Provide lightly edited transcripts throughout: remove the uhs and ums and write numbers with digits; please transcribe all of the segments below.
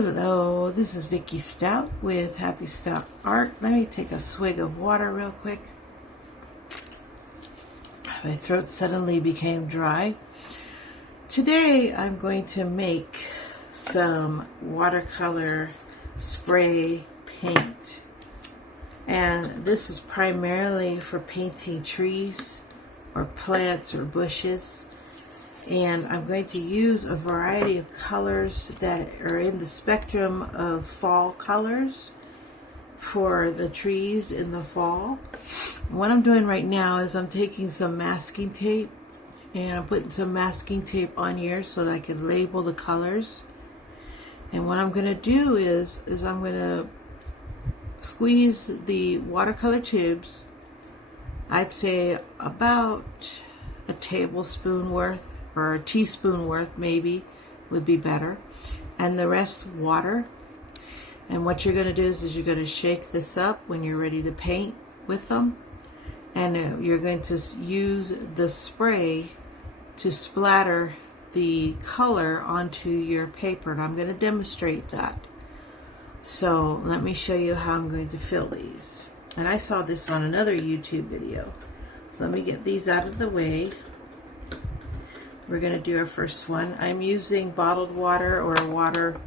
Hello, this is Vicky Stout with Happy Stout Art. Let me take a swig of water real quick. My throat suddenly became dry. Today I'm going to make some watercolor spray paint. And this is primarily for painting trees or plants or bushes. And I'm going to use a variety of colors that are in the spectrum of fall colors for the trees in the fall. What I'm doing right now is I'm taking some masking tape and I'm putting some masking tape on here so that I can label the colors. And what I'm going to do is I'm going to squeeze the watercolor tubes, I'd say about a tablespoon worth, or a teaspoon worth maybe would be better, and the rest water. And what you're going to do is you're going to shake this up when you're ready to paint with them, and you're going to use the spray to splatter the color onto your paper, and I'm going to demonstrate that. So let me show you how I'm going to fill these. And I saw this on another YouTube video, so let me get these out of the way. We're going to do our first one. I'm using bottled water or water,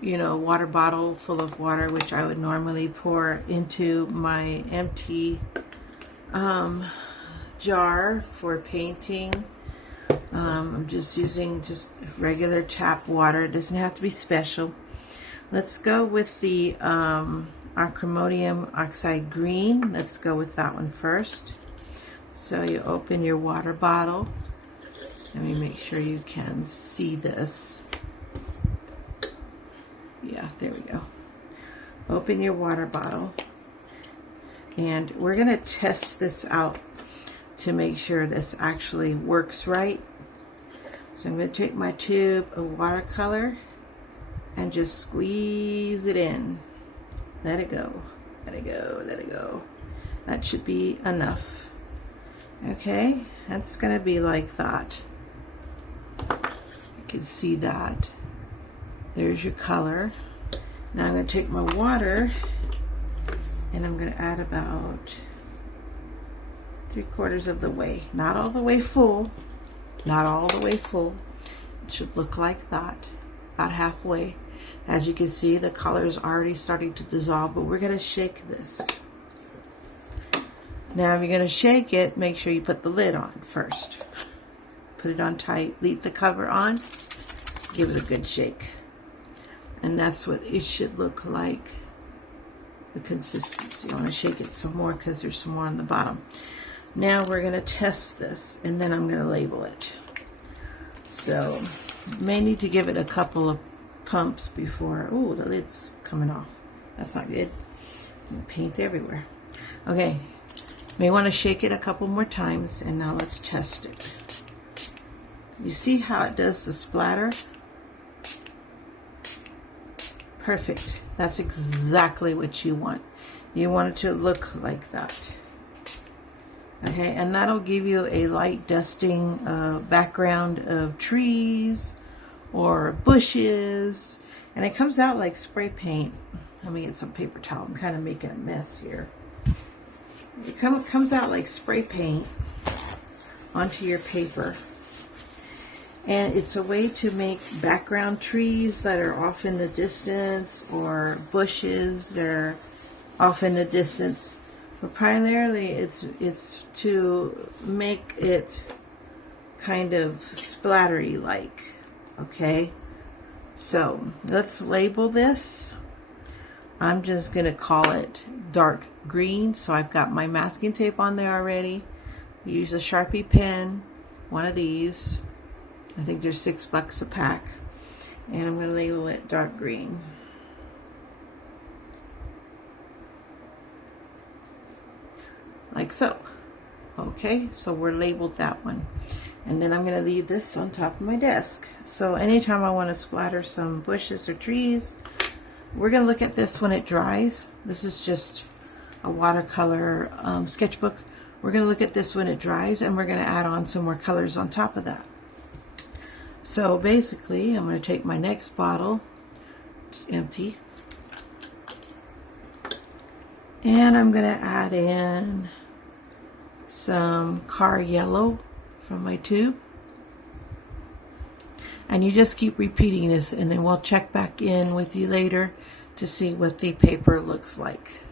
water bottle full of water, which I would normally pour into my empty jar for painting. I'm just using regular tap water. It doesn't have to be special. Let's go with the acromodium oxide green. Let's go with that one first. So you open your water bottle. Let me make sure you can see this. Yeah, there we go. Open your water bottle. And we're going to test this out to make sure this actually works right. So I'm going to take my tube of watercolor and just squeeze it in. Let it go. Let it go. Let it go. That should be enough. Okay, that's going to be like that. You can see that. There's your color. Now I'm going to take my water and I'm going to add about 3/4 of the way. Not all the way full. Not all the way full. It should look like that. About halfway. As you can see, the color is already starting to dissolve, but we're going to shake this. Now, if you're going to shake it, make sure you put the lid on first. Put it on tight, leave the cover on, give it a good shake. And that's what it should look like, the consistency. I want to shake it some more because there's some more on the bottom. Now we're going to test this, and then I'm going to label it. So, you may need to give it a couple of pumps before. Oh, the lid's coming off. That's not good. Paint everywhere. Okay, may want to shake it a couple more times, and now let's test it. You see how it does the splatter? Perfect. That's exactly what you want. You want it to look like that. Okay, and that'll give you a light dusting background of trees or bushes, and it comes out like spray paint. Let me get some paper towel. I'm kind of making a mess here. It comes out like spray paint onto your paper. And it's a way to make background trees that are off in the distance, or bushes that are off in the distance. But primarily it's to make it kind of splattery like. Okay? So let's label this. I'm just going to call it dark green. So I've got my masking tape on there already. Use a Sharpie pen, one of these. I think they're $6 a pack. And I'm going to label it dark green. Like so. Okay, so we're labeled that one. And then I'm going to leave this on top of my desk. So anytime I want to splatter some bushes or trees, we're going to look at this when it dries. This is just a watercolor sketchbook. We're going to look at this when it dries, and we're going to add on some more colors on top of that. So basically, I'm going to take my next bottle, It's empty. And I'm going to add in some car yellow from my tube. And you just keep repeating this, and then we'll check back in with you later to see what the paper looks like.